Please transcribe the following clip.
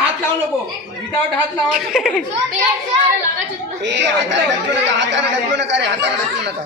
हात लावू नको विदाउट हात लावायचं हाताने ढकलू नका रे हाताने ढकलू नका